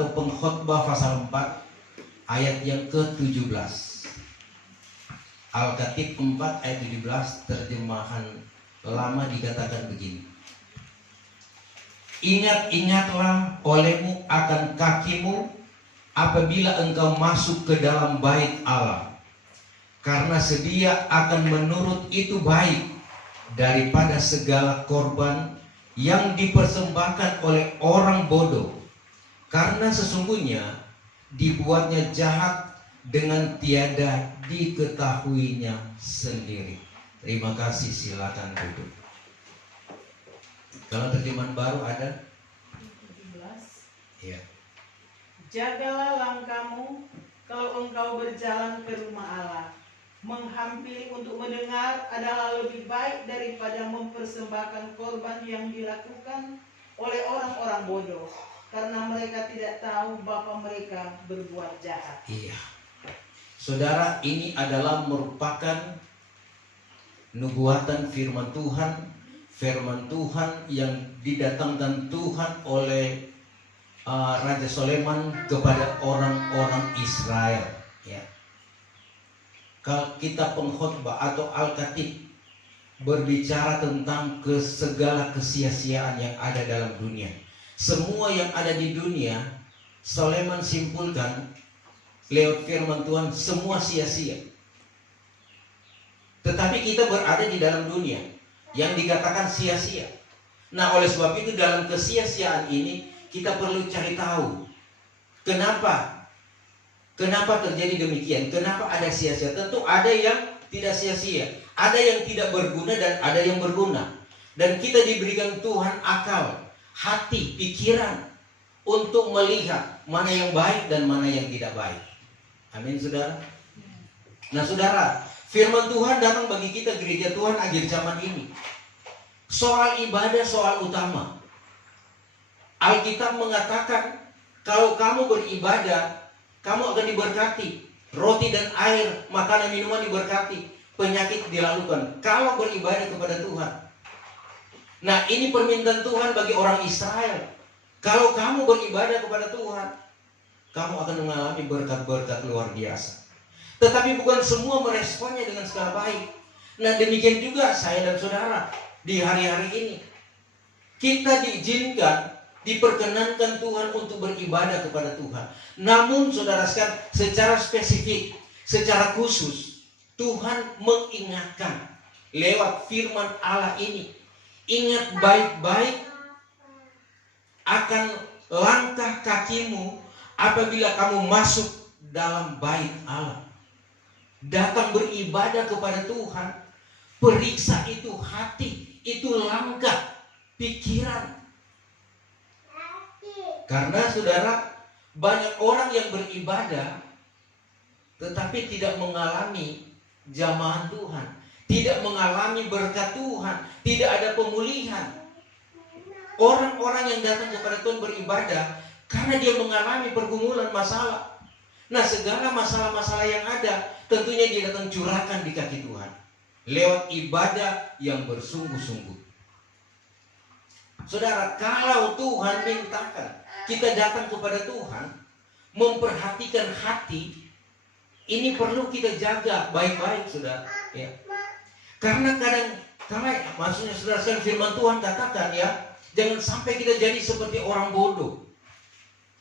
atau Pengkhotbah pasal 4 ayat yang ke-17. Al-Khatib 4 ayat 17 terjemahan lama dikatakan begini. Ingat-ingatlah olehmu akan kakimu apabila engkau masuk ke dalam bait Allah, karena sedia akan menurut itu baik daripada segala korban yang dipersembahkan oleh orang bodoh, karena sesungguhnya dibuatnya jahat dengan tiada diketahuinya sendiri. Terima kasih, silakan duduk. Kalau terjemahan baru ada 17. Ya. Jagalah langkahmu kalau engkau berjalan ke rumah Allah. Menghampiri untuk mendengar adalah lebih baik daripada mempersembahkan korban yang dilakukan oleh orang-orang bodoh, karena mereka tidak tahu bahwa mereka berbuat jahat. Iya. Saudara, ini adalah merupakan nubuatan firman Tuhan yang didatangkan Tuhan oleh Raja Soleman kepada orang-orang Israel. Ya. Kalau kita Pengkhotbah atau Al-Khatib berbicara tentang segala kesia-siaan yang ada dalam dunia. Semua yang ada di dunia, Soleman simpulkan lewat firman Tuhan, semua sia-sia. Tetapi kita berada di dalam dunia yang dikatakan sia-sia. Nah, oleh sebab itu dalam kesia-siaan ini kita perlu cari tahu kenapa terjadi demikian, kenapa ada sia-sia. Tentu ada yang tidak sia-sia, ada yang tidak berguna dan ada yang berguna. Dan kita diberikan Tuhan akal, hati, pikiran untuk melihat mana yang baik dan mana yang tidak baik. Amin, saudara. Nah, saudara, firman Tuhan datang bagi kita gereja Tuhan akhir zaman ini. Soal ibadah, soal utama. Alkitab mengatakan kalau kamu beribadah, kamu akan diberkati. Roti dan air, makanan minuman diberkati. Penyakit dilalukan kalau beribadah kepada Tuhan. Nah, ini permintaan Tuhan bagi orang Israel. Kalau kamu beribadah kepada Tuhan, kamu akan mengalami berkat-berkat luar biasa. Tetapi bukan semua meresponnya dengan skala baik. Nah, demikian juga saya dan saudara di hari-hari ini. Kita diizinkan, diperkenankan Tuhan untuk beribadah kepada Tuhan. Namun saudara sekalian, secara spesifik, secara khusus, Tuhan mengingatkan lewat firman Allah ini. Ingat baik-baik akan langkah kakimu apabila kamu masuk dalam bait Allah. Datang beribadah kepada Tuhan, periksa itu hati, itu langkah, pikiran. Karena saudara, banyak orang yang beribadah tetapi tidak mengalami jamahan Tuhan, tidak mengalami berkat Tuhan, tidak ada pemulihan. Orang-orang yang datang kepada Tuhan beribadah karena dia mengalami pergumulan masalah. Nah, segala masalah-masalah yang ada tentunya dia datang curahkan di kaki Tuhan lewat ibadah yang bersungguh-sungguh. Saudara, kalau Tuhan mintakan kita datang kepada Tuhan, memperhatikan hati, ini perlu kita jaga baik-baik, saudara. Ya. Karena maksudnya saudara sekalian, firman Tuhan katakan ya, jangan sampai kita jadi seperti orang bodoh.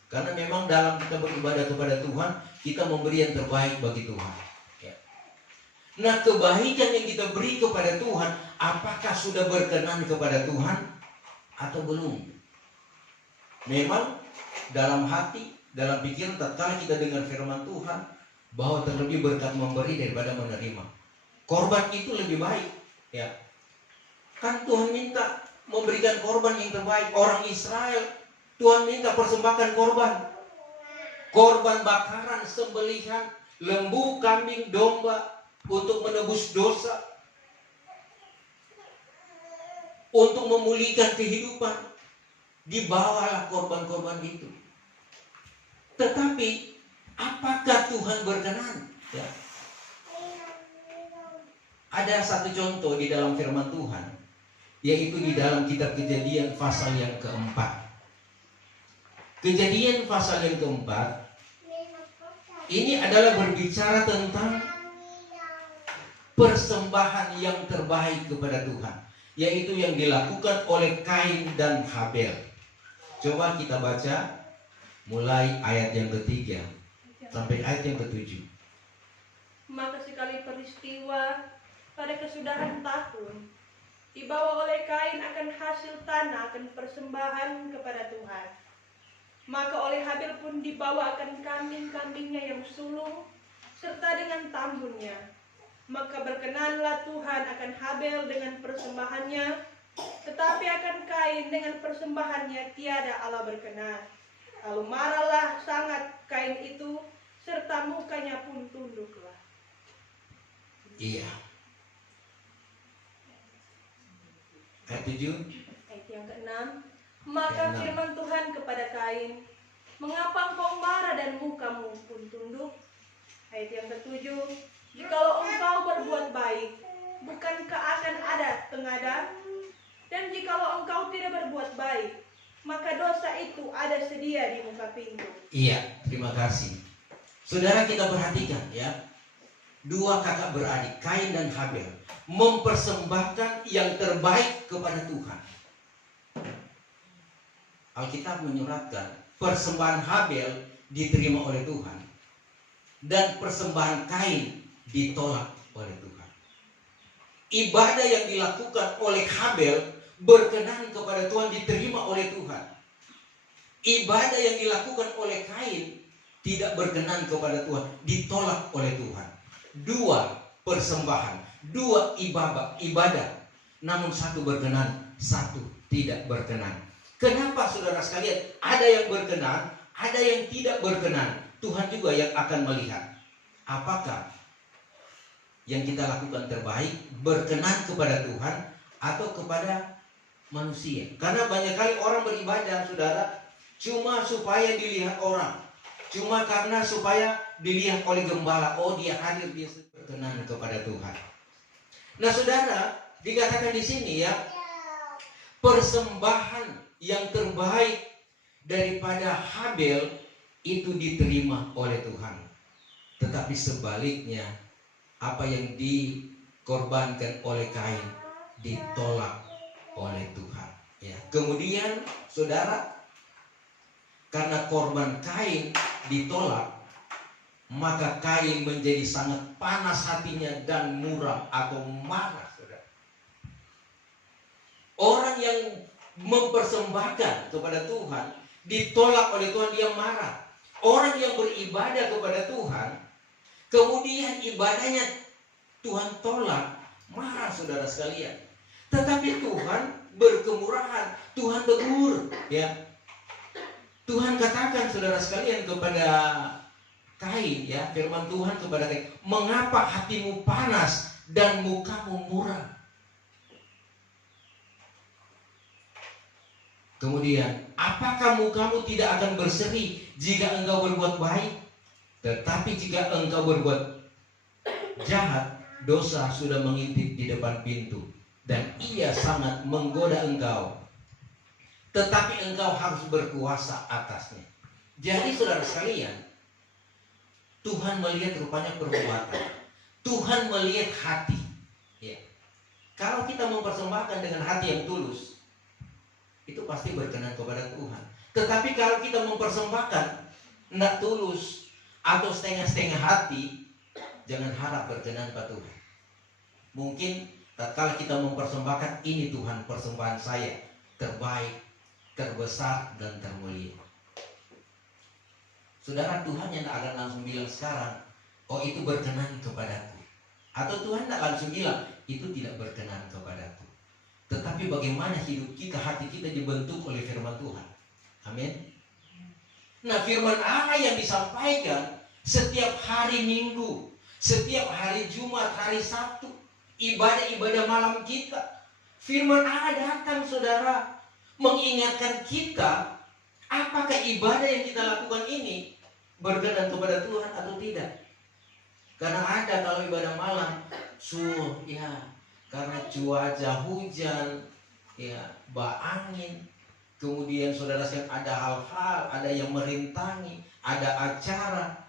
Karena memang dalam kita beribadah kepada Tuhan, kita memberi yang terbaik bagi Tuhan. Ya. Nah, kebaikan yang kita beri kepada Tuhan, apakah sudah berkenan kepada Tuhan atau belum? Memang dalam hati, dalam pikiran, tatkala kita dengar firman Tuhan, bahwa terlebih berkat memberi daripada menerima. Korban itu lebih baik. Ya. Kan Tuhan minta memberikan korban yang terbaik. Orang Israel, Tuhan minta persembahkan korban. Korban bakaran, sembelihan, lembu, kambing, domba untuk menebus dosa, untuk memulihkan kehidupan. Dibawalah korban-korban itu. Tetapi apakah Tuhan berkenan? Ya. Ada satu contoh di dalam firman Tuhan, yaitu di dalam kitab Kejadian pasal yang keempat. Kejadian pasal yang keempat ini adalah berbicara tentang persembahan yang terbaik kepada Tuhan, yaitu yang dilakukan oleh Kain dan Habel. Coba kita baca mulai ayat yang ketiga sampai ayat yang ketujuh. Maka sekali peristiwa pada kesudahan tahun dibawa oleh Kain akan hasil tanah akan persembahan kepada Tuhan. Maka oleh Habel pun dibawa akan kambing-kambingnya yang sulung serta dengan tambunnya. Maka berkenanlah Tuhan akan Habel dengan persembahannya, tetapi akan Kain dengan persembahannya tiada Allah berkenan. Lalu marahlah sangat Kain itu, serta mukanya pun tunduklah. Iya. Ayat 7. Ayat yang ke-6. Maka firman Tuhan kepada Kain, mengapa engkau marah dan mukamu pun tunduk? Ayat yang ke-7. Jikalau engkau berbuat baik, bukankah akan ada tengadah? Dan jikalau engkau tidak berbuat baik, maka dosa itu ada sedia di muka pintu. Iya, terima kasih. Saudara, kita perhatikan ya. Dua kakak beradik, Kain dan Habel, mempersembahkan yang terbaik kepada Tuhan. Alkitab menyuratkan persembahan Habel diterima oleh Tuhan dan persembahan Kain ditolak oleh Tuhan. Ibadah yang dilakukan oleh Habel berkenan kepada Tuhan, diterima oleh Tuhan. Ibadah yang dilakukan oleh Kain tidak berkenan kepada Tuhan, ditolak oleh Tuhan. Dua persembahan, dua ibadah, namun satu berkenan, satu tidak berkenan. Kenapa saudara sekalian? Ada yang berkenan, ada yang tidak berkenan. Tuhan juga yang akan melihat apakah yang kita lakukan terbaik berkenan kepada Tuhan atau kepada manusia. Karena banyak kali orang beribadah, saudara, cuma supaya dilihat orang, cuma karena supaya dilihat oleh gembala. Oh, dia hadir, dia berkenan kepada Tuhan. Nah, saudara, dikatakan di sini ya, persembahan yang terbaik daripada Habel itu diterima oleh Tuhan. Tetapi sebaliknya, apa yang dikorbankan oleh Kain ditolak oleh Tuhan. Ya. Kemudian, saudara, karena korban Kain ditolak, maka Kain menjadi sangat panas hatinya dan muram atau marah, saudara. Orang yang mempersembahkan kepada Tuhan ditolak oleh Tuhan, dia marah. Orang yang beribadah kepada Tuhan, kemudian ibadahnya Tuhan tolak, marah, saudara sekalian. Tetapi Tuhan berkemurahan, Tuhan tegur, ya. Tuhan katakan, saudara sekalian, kepada Kain, ya, firman Tuhan kepada Kain, mengapa hatimu panas dan mukamu muram? Kemudian, apakah mukamu tidak akan berseri jika engkau berbuat baik? Tetapi jika engkau berbuat jahat, dosa sudah mengintip di depan pintu, dan ia sangat menggoda engkau. Tetapi engkau harus berkuasa atasnya. Jadi saudara sekalian, Tuhan melihat rupanya perbuatan. Tuhan melihat hati. Ya. Kalau kita mempersembahkan dengan hati yang tulus, itu pasti berkenan kepada Tuhan. Tetapi kalau kita mempersembahkan tidak tulus atau setengah-setengah hati, jangan harap berkenan pada Tuhan. Mungkin tatkala kita mempersembahkan, ini Tuhan persembahan saya terbaik, terbesar dan termulia. Saudara, Tuhan yang akan langsung bilang sekarang, oh itu berkenan kepadaku. Atau Tuhan tidak langsung bilang, itu tidak berkenan kepadaku. Tetapi bagaimana hidup kita, hati kita dibentuk oleh firman Tuhan. Amin. Nah, firman Allah yang disampaikan setiap hari Minggu, setiap hari Jumat, hari Sabtu, ibadah-ibadah malam kita, firman Allah datang, saudara, mengingatkan kita apakah ibadah yang kita lakukan ini berkenan kepada Tuhan atau tidak. Karena ada kalau ibadah malam, ya, karena cuaca hujan, ya, angin, kemudian saudara sekalian ada hal-hal, ada yang merintangi, ada acara,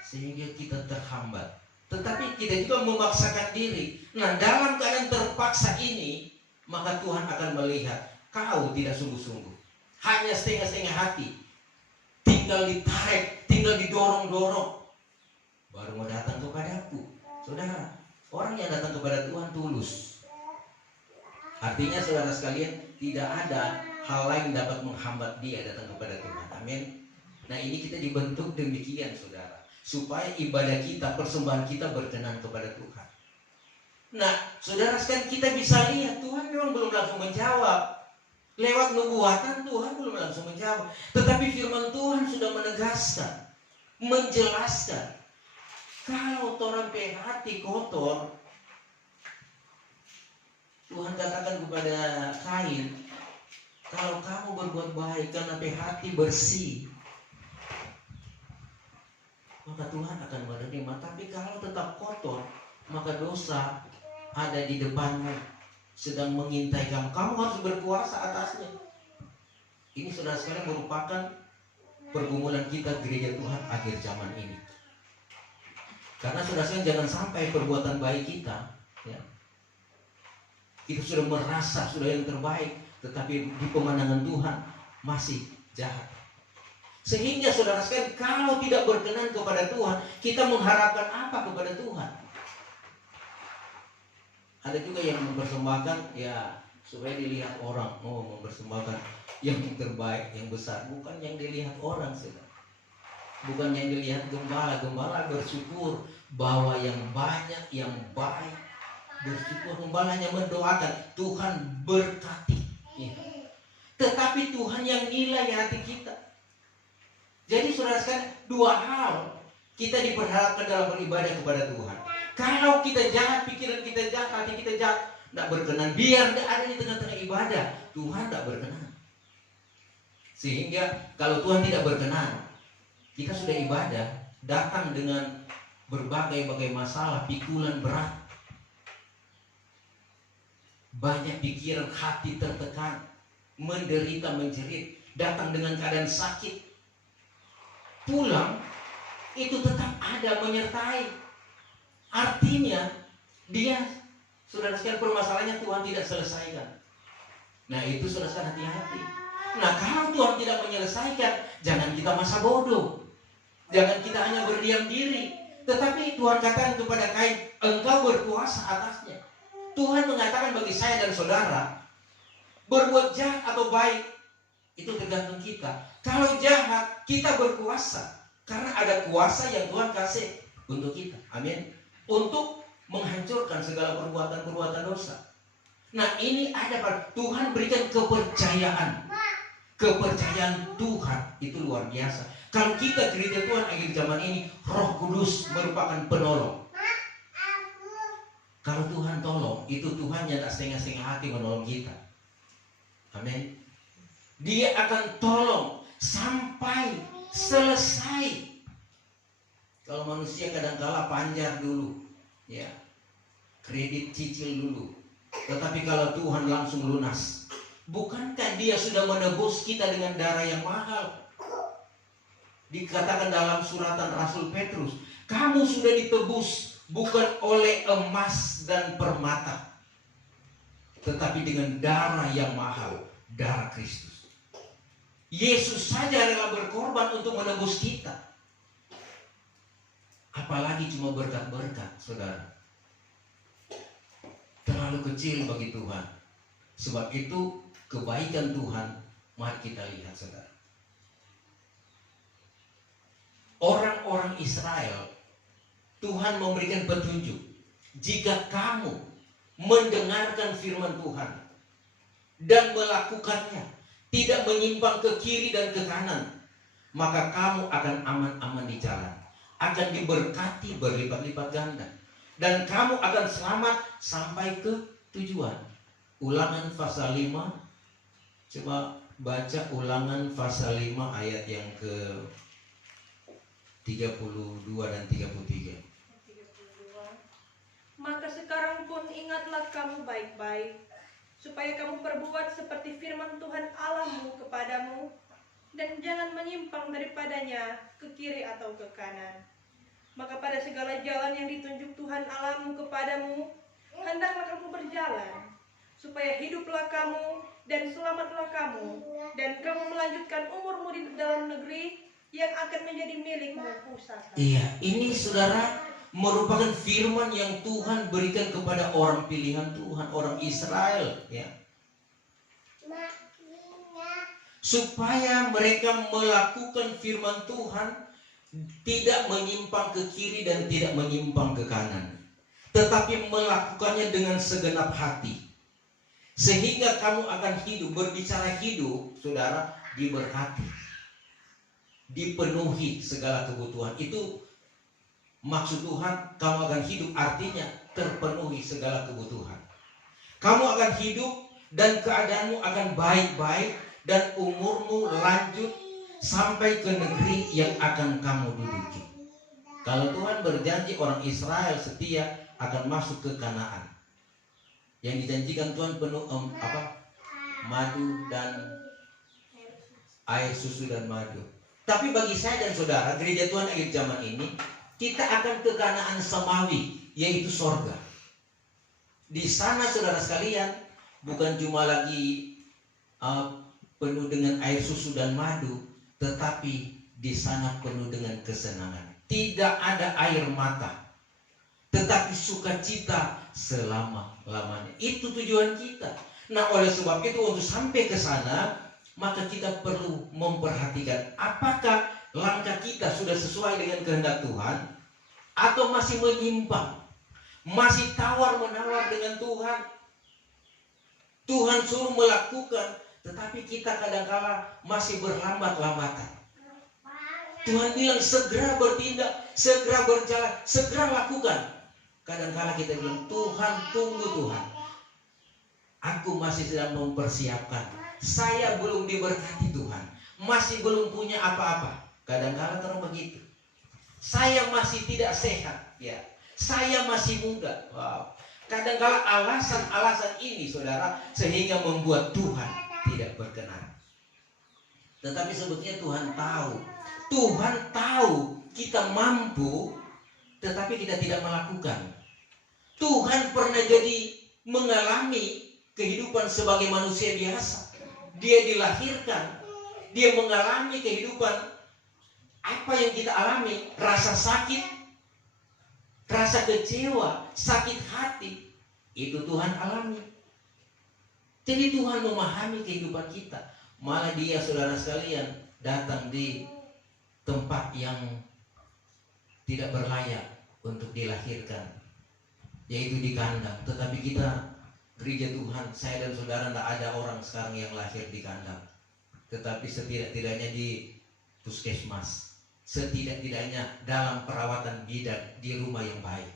sehingga kita terhambat. Tetapi kita juga memaksakan diri. Nah, dalam keadaan terpaksa ini, maka Tuhan akan melihat kau tidak sungguh-sungguh, hanya setengah-setengah hati, tinggal ditarik, tinggal didorong-dorong, baru mau datang kepadaku. Saudara, orang yang datang kepada Tuhan tulus. Artinya saudara sekalian, tidak ada hal lain dapat menghambat dia datang kepada Tuhan. Amin. Nah, ini kita dibentuk demikian saudara, supaya ibadah kita, persembahan kita berkenan kepada Tuhan. Nah, saudara sekalian, kita bisa lihat Tuhan memang belum langsung menjawab. Lewat nubuatan Tuhan belum langsung menjawab. Tetapi firman Tuhan sudah menegaskan, menjelaskan, kalau orang hati kotor, Tuhan katakan kepada Kain, kalau kamu berbuat baik karena hati bersih, maka Tuhan akan menerima. Tapi kalau tetap kotor, maka dosa ada di depanmu, sedang mengintai kamu. Kamu harus berkuasa atasnya. Ini saudara sekalian merupakan pergumulan kita gereja Tuhan akhir zaman ini. Karena saudara sekalian, jangan sampai perbuatan baik kita, ya, kita sudah merasa sudah yang terbaik, tetapi di pemandangan Tuhan masih jahat. Sehingga saudara sekalian, kalau tidak berkenan kepada Tuhan, kita mengharapkan apa kepada Tuhan? Ada juga yang mempersembahkan, ya, supaya dilihat orang, oh, mempersembahkan yang terbaik, yang besar. Bukan yang dilihat orang, saudara. Bukan yang dilihat gembala. Gembala bersyukur bahwa yang banyak, yang baik, bersyukur. Gembala hanya mendoakan, Tuhan berkati, ya. Tetapi Tuhan yang nilai hati kita. Jadi saudara sekalian, dua hal kita diperharapkan dalam beribadah kepada Tuhan. Kalau kita jahat, pikiran kita jahat, hati kita jahat, tidak berkenan. Biar ada di tengah-tengah ibadah, Tuhan tidak berkenan. Sehingga kalau Tuhan tidak berkenan, kita sudah ibadah, datang dengan berbagai-bagai masalah, pikulan berat, banyak pikiran, hati tertekan, menderita, menjerit, datang dengan keadaan sakit, pulang itu tetap ada menyertai. Artinya dia, saudara sekalian, permasalahannya Tuhan tidak selesaikan. Nah, itu saudara sekalian, hati-hati. Nah, kalau Tuhan tidak menyelesaikan, jangan kita masa bodoh, jangan kita hanya berdiam diri. Tetapi Tuhan katakan kepada Kain, engkau berkuasa atasnya. Tuhan mengatakan bagi saya dan saudara, berbuat jahat atau baik itu tergantung kita. Kalau jahat, kita berkuasa, karena ada kuasa yang Tuhan kasih untuk kita. Amin. Untuk menghancurkan segala perbuatan-perbuatan dosa. Nah, ini ada pada Tuhan berikan kepercayaan. Kepercayaan Tuhan itu luar biasa. Kalau kita gereja Tuhan akhir zaman ini, Roh Kudus merupakan penolong. Kalau Tuhan tolong, itu Tuhan yang tak setengah-setengah hati menolong kita. Amin. Dia akan tolong sampai selesai. Kalau manusia kadang-kala panjar dulu, ya, kredit cicil dulu. Tetapi kalau Tuhan langsung lunas, bukankah Dia sudah menebus kita dengan darah yang mahal? Dikatakan dalam suratan Rasul Petrus, kamu sudah ditebus bukan oleh emas dan permata, tetapi dengan darah yang mahal, darah Kristus. Yesus saja rela berkorban untuk menebus kita. Apalagi cuma berkat-berkat, saudara. Terlalu kecil bagi Tuhan. Sebab itu kebaikan Tuhan, mari kita lihat, saudara. Orang-orang Israel, Tuhan memberikan petunjuk. Jika kamu mendengarkan firman Tuhan dan melakukannya, tidak menyimpang ke kiri dan ke kanan, maka kamu akan aman-aman di jalan, akan diberkati berlipat-lipat ganda, dan kamu akan selamat sampai ke tujuan. Ulangan pasal 5, coba baca Ulangan pasal 5 ayat yang ke 32 dan 33. 32. Maka sekarang pun ingatlah kamu baik-baik supaya kamu berbuat seperti firman Tuhan Allahmu kepadamu, dan jangan menyimpang daripadanya ke kiri atau ke kanan. Maka pada segala jalan yang ditunjuk Tuhan Allahmu kepadamu, hendaklah kamu berjalan, supaya hiduplah kamu dan selamatlah kamu, dan kamu melanjutkan umurmu di dalam negeri yang akan menjadi milikmu pusaka. Iya, ini saudara merupakan firman yang Tuhan berikan kepada orang pilihan Tuhan, orang Israel, ya. Supaya mereka melakukan firman Tuhan, tidak menyimpang ke kiri dan tidak menyimpang ke kanan, tetapi melakukannya dengan segenap hati. Sehingga kamu akan hidup, berbicara hidup, saudara, diberkati, dipenuhi segala kebutuhan. Itu maksud Tuhan, kamu akan hidup artinya terpenuhi segala kebutuhan. Kamu akan hidup dan keadaanmu akan baik-baik, dan umurmu lanjut sampai ke negeri yang akan kamu duduki. Kalau Tuhan berjanji orang Israel setia akan masuk ke Kanaan, yang dijanjikan Tuhan penuh madu dan air susu dan madu. Tapi bagi saya dan saudara, gereja Tuhan akhir zaman ini, kita akan ke Kanaan semawi, yaitu sorga. Di sana saudara sekalian, bukan cuma lagi penuh dengan air susu dan madu, tetapi di sana penuh dengan kesenangan. Tidak ada air mata, tetapi sukacita selama-lamanya. Itu tujuan kita. Nah, oleh sebab itu untuk sampai ke sana, maka kita perlu memperhatikan apakah langkah kita sudah sesuai dengan kehendak Tuhan atau masih menyimpang, masih tawar-menawar dengan Tuhan. Tuhan suruh melakukan, tetapi kita kadang-kala masih berlambat-lambatan. Tuhan bilang segera bertindak, segera berjalan, segera lakukan. Kadang-kala kita bilang, Tuhan, tunggu Tuhan, aku masih sedang mempersiapkan, saya belum diberkati Tuhan, masih belum punya apa-apa. Kadang-kala terus begitu. Saya masih tidak sehat, ya. Saya masih muda. Wow. Kadang-kala alasan-alasan ini, saudara, sehingga membuat Tuhan tidak berkenan. Tetapi sebetulnya Tuhan tahu kita mampu, tetapi kita tidak melakukan. Tuhan pernah jadi mengalami kehidupan sebagai manusia biasa. Dia dilahirkan, dia mengalami kehidupan apa yang kita alami, rasa sakit, rasa kecewa, sakit hati, itu Tuhan alami. Jadi Tuhan memahami kehidupan kita. Malah dia, saudara sekalian, datang di tempat yang tidak berlayak untuk dilahirkan, yaitu di kandang. Tetapi kita, gereja Tuhan, saya dan saudara, tidak ada orang sekarang yang lahir di kandang. Tetapi setidak-tidaknya di puskesmas, setidak-tidaknya dalam perawatan bidan di rumah yang baik.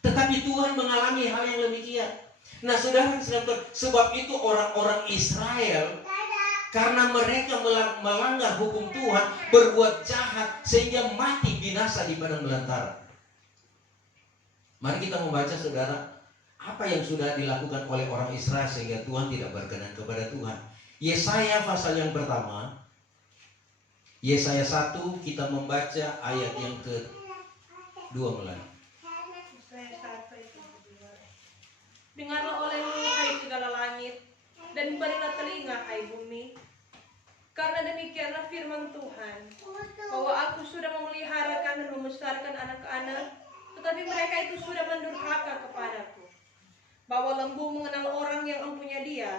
Tetapi Tuhan mengalami hal yang demikian. Nah, saudara, sebab itu orang-orang Israel, karena mereka melanggar hukum Tuhan, berbuat jahat sehingga mati binasa di padang belantara. Mari kita membaca, saudara, apa yang sudah dilakukan oleh orang Israel sehingga Tuhan tidak berkenan kepada Tuhan. Yesaya pasal yang pertama, Yesaya 1, kita membaca ayat yang ke-2 mulai. Dengarlah olehmu, hai segala langit, dan berilah telinga, hai bumi. Karena demikianlah firman Tuhan, bahwa aku sudah memeliharakan dan membesarkan anak-anak, tetapi mereka itu sudah mendurhaka kepadaku. Bahwa lembu mengenal orang yang empunya dia,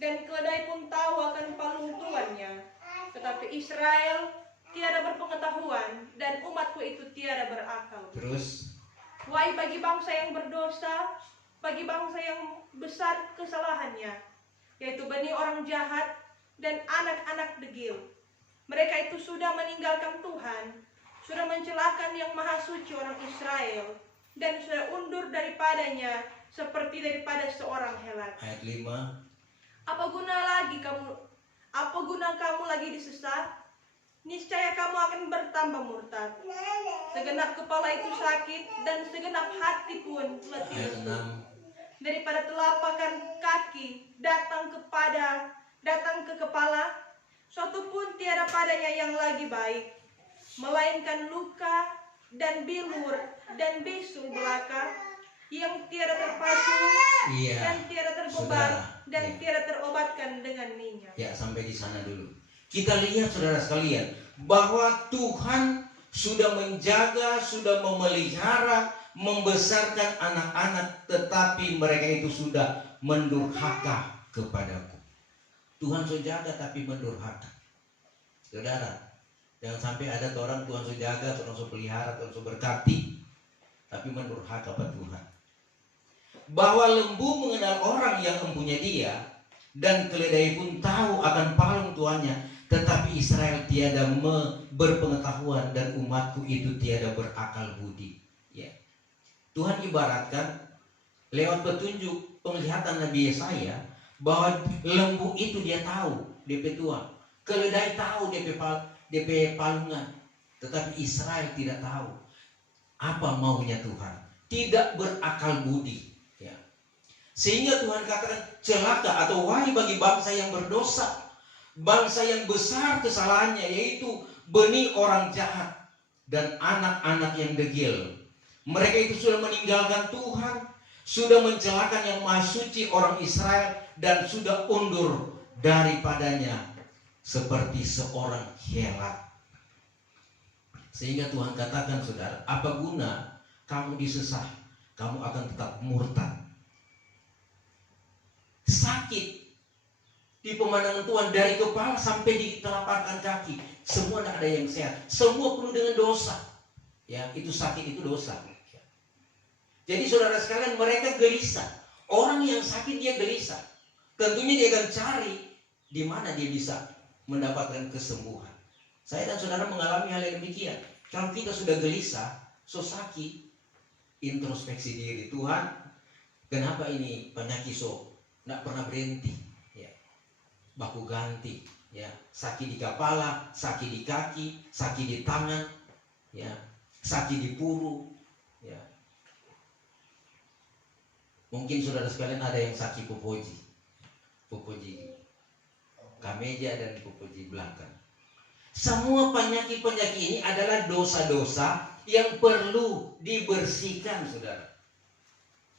dan keledai pun tahu akan palung tuannya. Tetapi Israel tiada berpengetahuan, dan umatku itu tiada berakal. Terus, Wahai bagi bangsa yang berdosa, bagi bangsa yang besar kesalahannya, yaitu bani orang jahat dan anak-anak degil. Mereka itu sudah meninggalkan Tuhan, sudah mencelakan yang maha suci orang Israel, dan sudah undur daripadanya seperti daripada seorang helat. ayat 5. Apa guna kamu lagi disesat? Niscaya kamu akan bertambah murtad. Segenap kepala itu sakit, dan segenap hati pun letih Ayat lesu. 6. daripada telapakan kaki datang ke kepala, suatu pun tiada padanya yang lagi baik, melainkan luka dan bilur dan bisul belaka yang tiada terpacu Iya, dan tiada tergobat saudara. dan Iya. tiada terobatkan dengan minyak. Ya, sampai di sana dulu. Kita lihat saudara sekalian bahwa Tuhan sudah menjaga, sudah memelihara, membesarkan anak-anak, tetapi mereka itu sudah mendurhaka kepadaku. Tuhan sudah jaga tapi mendurhaka. Saudara, jangan sampai ada orang Tuhan sudah jaga, Tuhan sudah pelihara, Tuhan sudah berkati, tapi mendurhaka pada Tuhan. Bahwa lembu mengenal orang yang empunya dia, dan keledai pun tahu akan palung tuannya, tetapi Israel tiada berpengetahuan dan umatku itu tiada berakal budi. Ya. Tuhan ibaratkan lewat petunjuk penglihatan Nabi Yesaya bahwa lembu itu dia tahu DP tuan, keledai tahu DP palungan, tetapi Israel tidak tahu apa maunya Tuhan, tidak berakal budi. Ya. Sehingga Tuhan katakan celaka atau wahai bagi bangsa yang berdosa, bangsa yang besar kesalahannya, yaitu benih orang jahat dan anak-anak yang degil. Mereka itu sudah meninggalkan Tuhan, sudah mencelakan yang maha suci orang Israel, dan sudah undur daripadanya seperti seorang helat. Sehingga Tuhan katakan, saudara, apa guna kamu disesah, kamu akan tetap murtad. Sakit di pemandangan Tuhan dari kepala sampai di telapak kaki, semua tidak ada yang sehat, semua penuh dengan dosa. Ya, itu sakit, itu dosa. Jadi saudara sekalian, mereka gelisah. Orang yang sakit dia gelisah. Tentunya dia akan cari di mana dia bisa mendapatkan kesembuhan. Saya dan saudara mengalami hal yang demikian. Kalau kita sudah gelisah, so sakit, introspeksi diri. Tuhan, kenapa ini penyakit so tidak pernah berhenti? Ya. Baku ganti. Ya. Sakit di kepala, sakit di kaki, sakit di tangan, ya. Sakit di puru. Ya. Mungkin saudara sekalian ada yang sakit pupoji kameja dan pupoji belakang. Semua penyakit-penyakit ini adalah dosa-dosa yang perlu dibersihkan, saudara.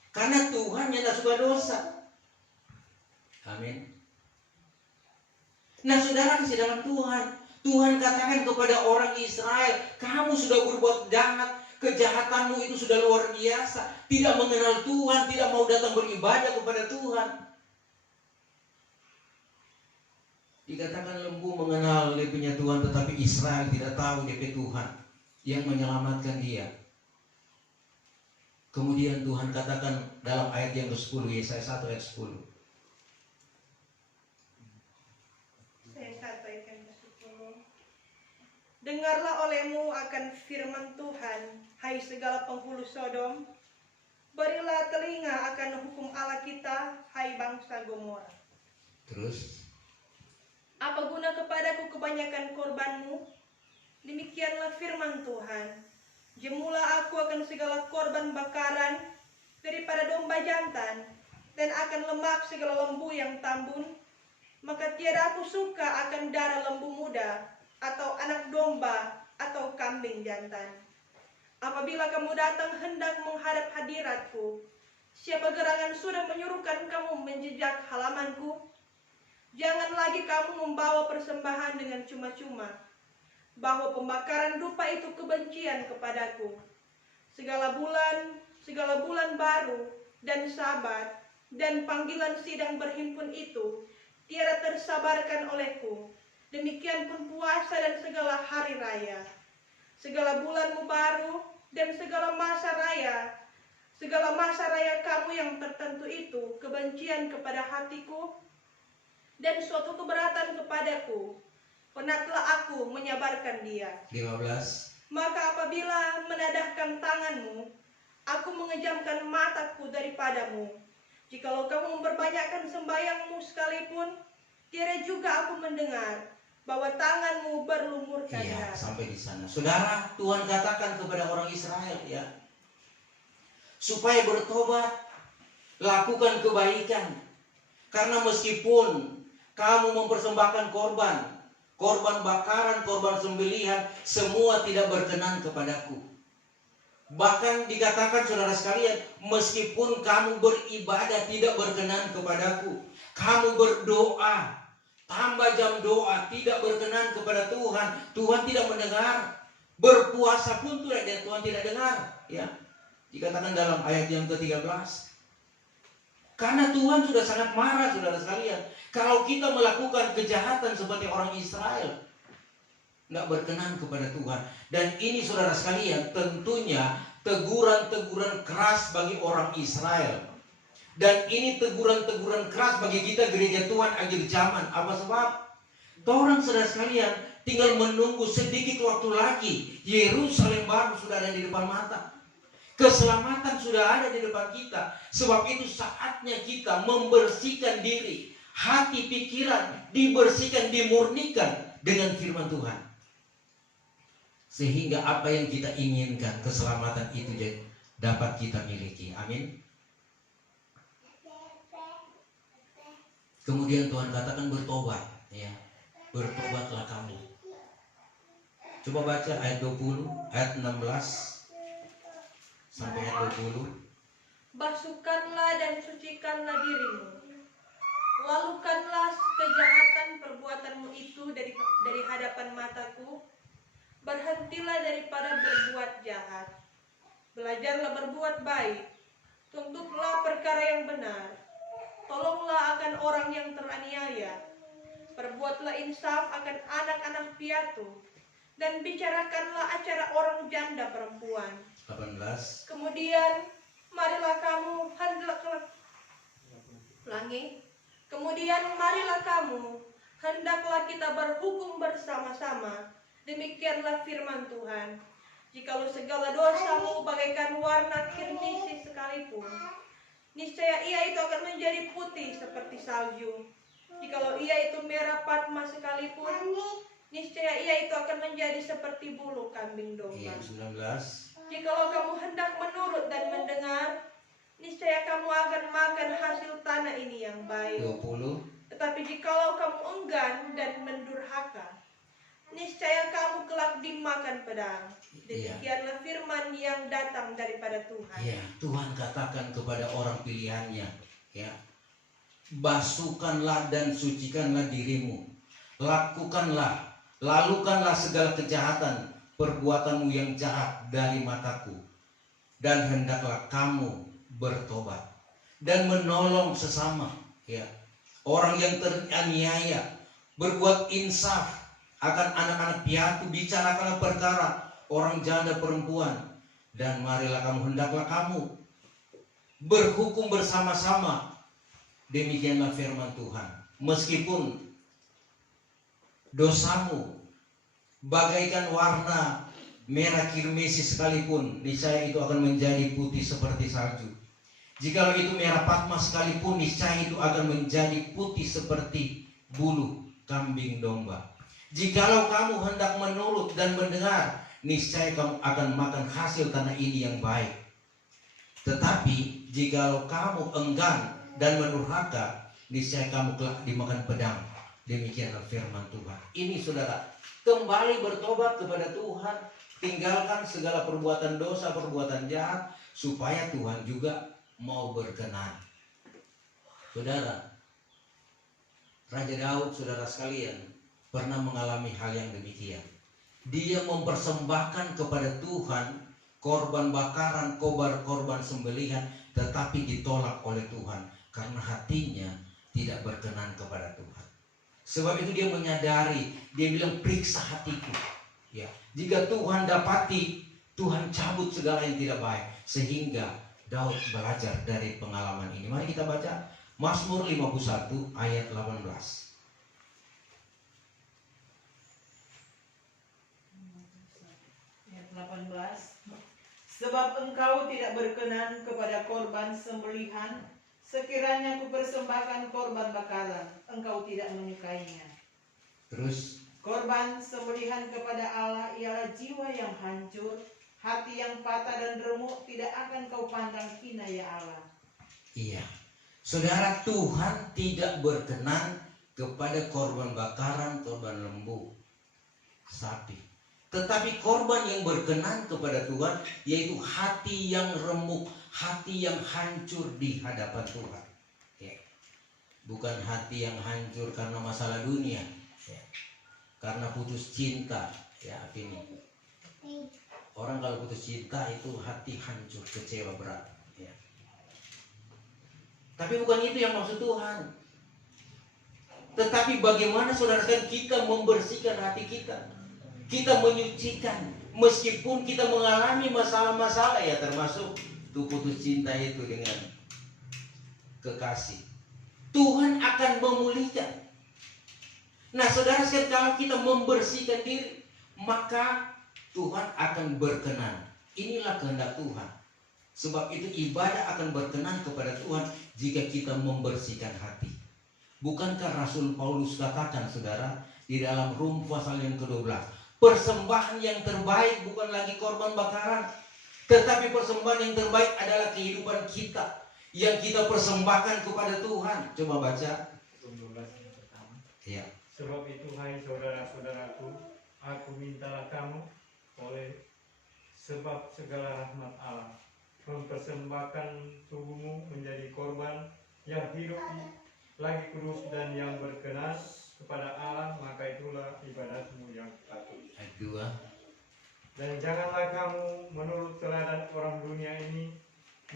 Karena Tuhan yang tidak suka dosa. Amin. Nah, saudara kasih dalam Tuhan. Tuhan katakan kepada orang Israel, kamu sudah berbuat jahat, kejahatanmu itu sudah luar biasa, tidak mengenal Tuhan, tidak mau datang beribadah kepada Tuhan. Dikatakan lembu mengenal dia punya Tuhan, tetapi Israel tidak tahu dia punya Tuhan yang menyelamatkan dia. Kemudian Tuhan katakan dalam ayat yang ke-10, Yesaya 1 ayat 10. Dengarlah olehmu akan firman Tuhan, hai segala penghulu Sodom. Berilah telinga akan hukum Allah kita, hai bangsa Gomora. Terus, apa guna kepadaku kebanyakan korbanmu? Demikianlah firman Tuhan. Jemulah aku akan segala korban bakaran daripada domba jantan, dan akan lemak segala lembu yang tambun. Maka tiada aku suka akan darah lembu muda, atau anak domba, atau kambing jantan. Apabila kamu datang hendak menghadap hadiratku, siapa gerangan sudah menyuruhkan kamu menjejak halamanku? Jangan lagi kamu membawa persembahan dengan cuma-cuma, bahwa pembakaran dupa itu kebencian kepadaku. Segala bulan baru dan Sabat dan panggilan sidang berhimpun itu tiada tersabarkan olehku. Demikian pun puasa dan segala hari raya, segala bulanmu baru dan segala masa raya kamu yang tertentu itu kebencian kepada hatiku dan suatu keberatan kepadaku. Penatlah aku menyabarkan dia. 15. Maka apabila menadahkan tanganmu, aku mengejamkan mataku daripadamu. Jikalau kamu memperbanyakkan sembayangmu sekalipun, tiada juga aku mendengar bahwa tanganmu berlumurkan Iya, darah. sampai di sana. Saudara, Tuhan katakan kepada orang Israel, ya, supaya bertobat, Lakukan kebaikan. Karena meskipun kamu mempersembahkan korban bakaran, korban sembelihan, semua tidak berkenan kepadaku. Bahkan dikatakan saudara sekalian, meskipun kamu beribadah tidak berkenan kepadaku, kamu berdoa, tambah jam doa, tidak berkenan kepada Tuhan, Tuhan tidak mendengar. Berpuasa pun Tuhan tidak dengar, ya. Dikatakan dalam ayat yang ke-13. Karena Tuhan sudah sangat marah, saudara sekalian, kalau kita melakukan kejahatan seperti orang Israel, nggak berkenan kepada Tuhan. Dan ini saudara sekalian tentunya teguran-teguran keras bagi orang Israel. Dan ini teguran-teguran keras bagi kita gereja Tuhan akhir zaman. Apa sebab? Orang saudara sekalian tinggal menunggu sedikit waktu lagi. Yerusalem baru sudah ada di depan mata. Keselamatan sudah ada di depan kita. Sebab itu saatnya kita membersihkan diri. Hati pikiran dibersihkan, dimurnikan dengan firman Tuhan. Sehingga apa yang kita inginkan, keselamatan itu dapat kita miliki. Amin. Kemudian Tuhan katakan bertobat, ya. Bertobatlah kamu. Coba baca ayat 20, ayat 16 sampai ayat 20. Basuhkanlah dan sucikanlah dirimu. Lalukanlah kejahatan perbuatanmu itu dari hadapan mataku. Berhentilah daripada berbuat jahat. Belajarlah berbuat baik. Tuntutlah perkara yang benar. Tolonglah akan orang yang teraniaya. Perbuatlah insaf akan anak-anak piatu. Dan bicarakanlah acara orang janda perempuan. 18. Kemudian marilah kamu hendaklah kita berhukum bersama-sama. Demikianlah firman Tuhan. Jikalau segala dosamu bagaikan warna kirmisi sekalipun, niscaya ia itu akan menjadi putih seperti salju. Jikalau ia itu merah padma sekalipun, niscaya ia itu akan menjadi seperti bulu kambing domba. 19. Jikalau kamu hendak menurut dan mendengar, niscaya kamu akan makan hasil tanah ini yang baik. 20. Tetapi jikalau kamu enggan dan mendurhaka, niscaya kamu kelak dimakan pedang. Demikianlah firman yang datang daripada Tuhan. Ya, Tuhan katakan kepada orang pilihannya, ya. Basuhkanlah dan sucikanlah dirimu. Lalukanlah segala kejahatan perbuatanmu yang jahat dari mataku. Dan hendaklah kamu bertobat dan menolong sesama, ya. Orang yang teraniaya, berbuat insaf akan anak-anak piatu, bicarakanlah perkara orang janda perempuan, dan hendaklah kamu berhukum bersama-sama. Demikianlah firman Tuhan. Meskipun dosamu bagaikan warna merah kirmisi sekalipun, niscaya itu akan menjadi putih seperti salju. Jikalau itu merah padma sekalipun, niscaya itu akan menjadi putih seperti bulu kambing domba. Jikalau kamu hendak menurut dan mendengar, niscaya kamu akan makan hasil tanah ini yang baik. Tetapi jikalau kamu enggan dan mendurhaka, niscaya kamu kelak dimakan pedang. Demikianlah firman Tuhan. Ini saudara, kembali bertobat kepada Tuhan, tinggalkan segala perbuatan dosa, perbuatan jahat, supaya Tuhan juga mau berkenan. Saudara, Raja Daud, saudara sekalian, pernah mengalami hal yang demikian. Dia mempersembahkan kepada Tuhan korban bakaran, korban sembelihan, tetapi ditolak oleh Tuhan karena hatinya tidak berkenan kepada Tuhan. Sebab itu dia menyadari, dia bilang, periksa hatiku, ya. Jika Tuhan dapati, Tuhan cabut segala yang tidak baik. Sehingga Daud belajar dari pengalaman ini. Mari kita baca Mazmur 51 ayat 18. Ayat 18. Sebab engkau tidak berkenan kepada korban sembelihan, sekiranya kupersembahkan korban bakaran, engkau tidak menyukainya. Terus, Korban sembelihan kepada Allah ialah jiwa yang hancur, hati yang patah dan remuk tidak akan kau pandang hina, ya Allah. Iya. Saudara, Tuhan tidak berkenan kepada korban bakaran, korban lembu, sapi. Tetapi korban yang berkenan kepada Tuhan yaitu hati yang remuk, hati yang hancur di hadapan Tuhan. Ya. Bukan hati yang hancur karena masalah dunia, ya. Karena putus cinta, ya ini. Orang kalau putus cinta itu hati hancur, kecewa berat, ya. Tapi bukan itu yang maksud Tuhan. Tetapi bagaimana saudara kita membersihkan hati kita, kita menyucikan, meskipun kita mengalami masalah-masalah, ya termasuk tuh putus cinta itu dengan kekasih. Tuhan akan memulihkan. Nah saudara sekalian, kalau kita membersihkan diri, maka Tuhan akan berkenan. Inilah kehendak Tuhan. Sebab itu ibadah akan berkenan kepada Tuhan jika kita membersihkan hati. Bukankah Rasul Paulus katakan saudara di dalam Rum pasal yang ke-12, persembahan yang terbaik bukan lagi korban bakaran, tetapi persembahan yang terbaik adalah kehidupan kita yang kita persembahkan kepada Tuhan. Coba baca. Ya. Sebab itu hai saudara-saudaraku, aku mintalah kamu oleh sebab segala rahmat Allah, mempersembahkan tubuhmu menjadi korban yang hidup, lagi kudus dan yang berkenan kepada Allah, maka itulah ibadatmu yang patut. Ayat 2. Dan janganlah kamu menurut teladan orang dunia ini,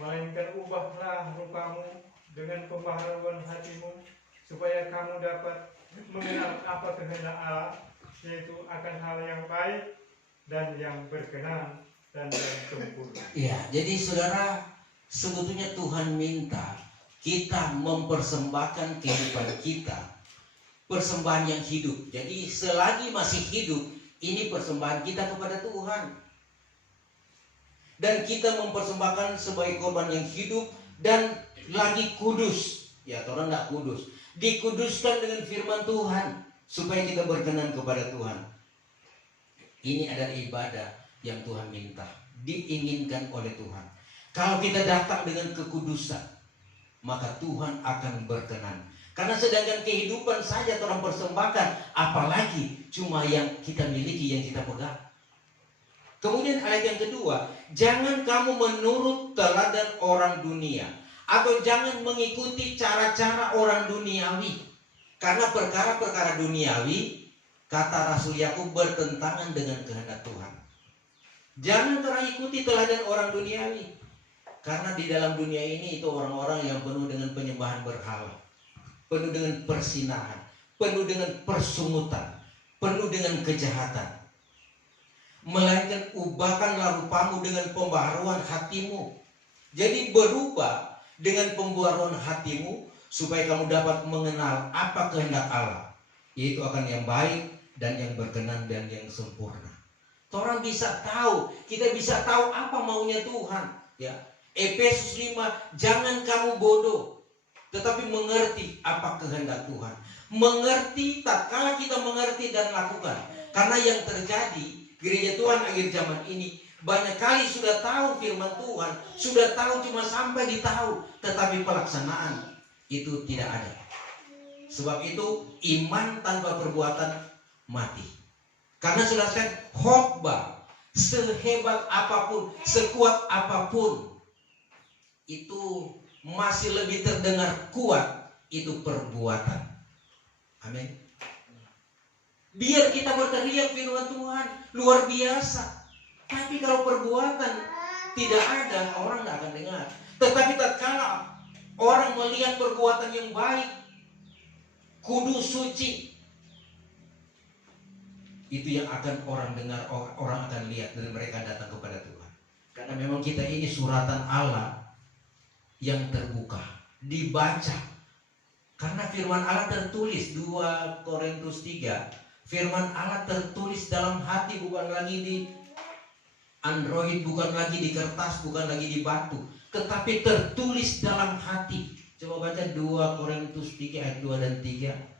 melainkan ubahlah rupamu dengan pembaharuan hatimu, supaya kamu dapat mengenal apa kehendak Allah, yaitu akan hal yang baik dan yang berkenan dan yang sempurna. Ya, jadi saudara, sebetulnya Tuhan minta kita mempersembahkan kehidupan kita, persembahan yang hidup. Jadi selagi masih hidup, ini persembahan kita kepada Tuhan. Dan kita mempersembahkan sebagai korban yang hidup dan lagi kudus. Ya, orang tidak kudus. Dikuduskan dengan firman Tuhan supaya kita berkenan kepada Tuhan. Ini adalah ibadah yang Tuhan minta, diinginkan oleh Tuhan. Kalau kita datang dengan kekudusan, maka Tuhan akan berkenan. Karena sedangkan kehidupan saja orang persembahkan, apalagi cuma yang kita miliki, yang kita pegang. Kemudian ayat yang kedua, jangan kamu menurut teladan orang dunia, atau jangan mengikuti cara-cara orang duniawi. Karena perkara-perkara duniawi, kata Rasul Yakub, bertentangan dengan kehendak Tuhan. Jangan pernah ikuti teladan orang duniawi. Karena di dalam dunia ini itu orang-orang yang penuh dengan penyembahan berhala, penuh dengan persinahan, penuh dengan persungutan, penuh dengan kejahatan. Melainkan ubahkanlah rupamu dengan pembaharuan hatimu. Jadi berubah dengan pembaharuan hatimu supaya kamu dapat mengenal apa kehendak Allah, yaitu akan yang baik dan yang berkenan dan yang sempurna. Orang bisa tahu, kita bisa tahu apa maunya Tuhan, ya. Efesus 5, jangan kamu bodoh, tetapi mengerti apa kehendak Tuhan. Mengerti tatkala kita mengerti dan lakukan. Karena yang terjadi gereja Tuhan akhir zaman ini banyak kali sudah tahu firman Tuhan, sudah tahu cuma sampai di tahu, tetapi pelaksanaan itu tidak ada. Sebab itu iman tanpa perbuatan mati. Karena sudah saya khotbah sehebat apapun, sekuat apapun, itu masih lebih terdengar kuat itu perbuatan. Amin. Biar kita berteriak firman Tuhan luar biasa, tapi kalau perbuatan tidak ada, orang tidak akan dengar. Tetapi tatkala orang melihat perbuatan yang baik, kudus, suci, itu yang akan orang dengar, orang akan lihat, dan mereka datang kepada Tuhan. Karena memang kita ini suratan Allah yang terbuka, dibaca. Karena firman Allah tertulis, 2 Korintus 3, firman Allah tertulis dalam hati, bukan lagi di Android, bukan lagi di kertas, bukan lagi di batu, tetapi tertulis dalam hati. Coba baca 2 Korintus 3 ayat 2 dan 3.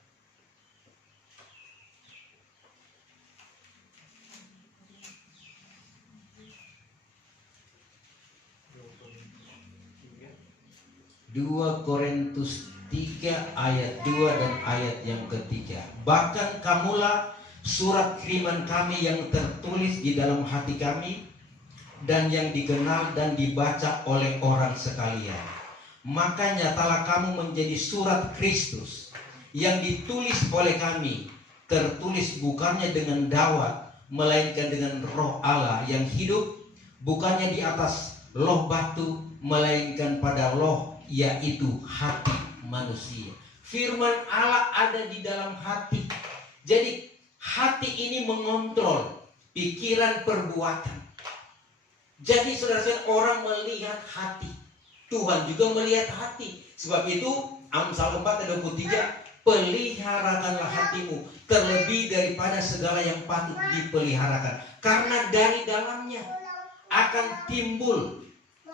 2 Korintus 3 ayat 2 dan ayat yang ketiga. Bahkan kamulah surat kiriman kami yang tertulis di dalam hati kami, dan yang dikenal dan dibaca oleh orang sekalian. Maka nyatalah kamu menjadi surat Kristus yang ditulis oleh kami, tertulis bukannya dengan dawat, melainkan dengan Roh Allah yang hidup, bukannya di atas loh batu, melainkan pada loh, yaitu hati manusia. Firman Allah ada di dalam hati. Jadi hati ini mengontrol pikiran, perbuatan. Jadi saudara-saudara, orang melihat hati, Tuhan juga melihat hati. Sebab itu Amsal 4 ayat 23, peliharakanlah hatimu terlebih daripada segala yang patut dipeliharakan, karena dari dalamnya akan timbul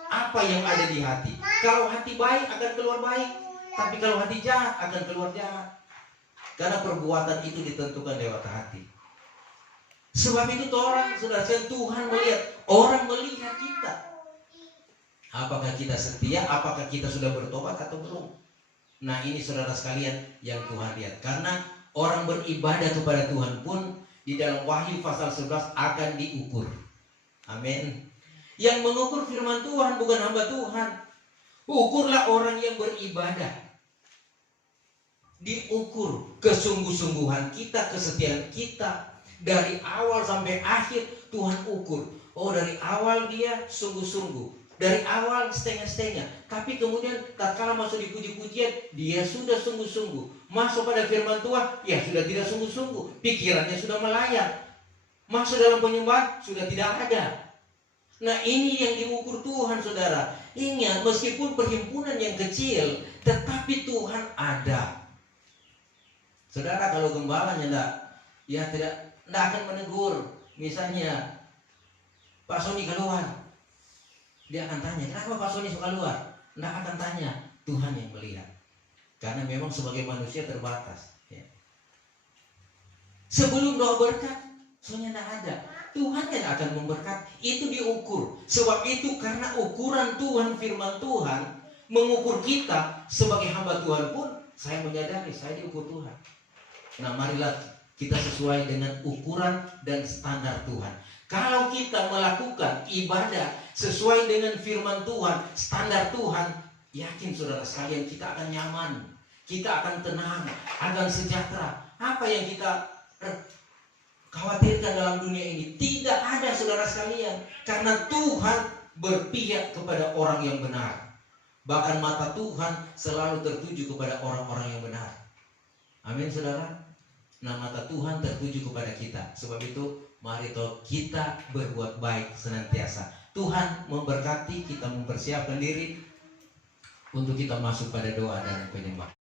apa yang ada di hati. Kalau hati baik akan keluar baik, tapi kalau hati jahat akan keluar jahat. Karena perbuatan itu ditentukan lewat hati. Sebab itu orang, saudara-saudara, Tuhan melihat, orang melihat kita. Apakah kita setia, apakah kita sudah bertobat atau belum. Nah ini saudara sekalian yang Tuhan lihat. Karena orang beribadah kepada Tuhan pun di dalam Wahyu pasal 11 akan diukur. Amin. Yang mengukur firman Tuhan bukan hamba Tuhan. Ukurlah orang yang beribadah. Diukur kesungguh-sungguhan kita, kesetiaan kita. Dari awal sampai akhir Tuhan ukur. Oh, dari awal dia sungguh-sungguh, dari awal setengah-setengah, tapi kemudian tatkala masuk di puji-pujian dia sudah sungguh-sungguh. Masuk pada firman Tuhan, ya sudah tidak sungguh-sungguh, pikirannya sudah melayang. Masuk dalam penyembahan sudah tidak ada. Nah ini yang diukur Tuhan, saudara. Ingat, meskipun perhimpunan yang kecil, tetapi Tuhan ada. Saudara, kalau gembalanya tidak akan menegur. Misalnya Pak Sony keluar, dia akan tanya, kenapa Pak Sony suka keluar? Tidak akan tanya, Tuhan yang melihat. Karena memang sebagai manusia terbatas ya. Sebelum doa berkat, Sony tidak ada, Tuhan yang akan memberkati. Itu diukur. Sebab itu karena ukuran Tuhan, firman Tuhan mengukur kita sebagai hamba Tuhan pun, saya menyadari saya diukur Tuhan. Nah marilah kita sesuai dengan ukuran dan standar Tuhan. Kalau kita melakukan ibadah sesuai dengan firman Tuhan, standar Tuhan, yakin saudara sekalian kita akan nyaman, kita akan tenang, akan sejahtera. Apa yang kita khawatirkan dalam dunia ini tidak ada, saudara sekalian, karena Tuhan berpihak kepada orang yang benar. Bahkan mata Tuhan selalu tertuju kepada orang-orang yang benar. Amin, saudara. Nah, mata Tuhan tertuju kepada kita. Sebab itu mari kita berbuat baik senantiasa. Tuhan memberkati, kita mempersiapkan diri untuk kita masuk pada doa dan penyembahan.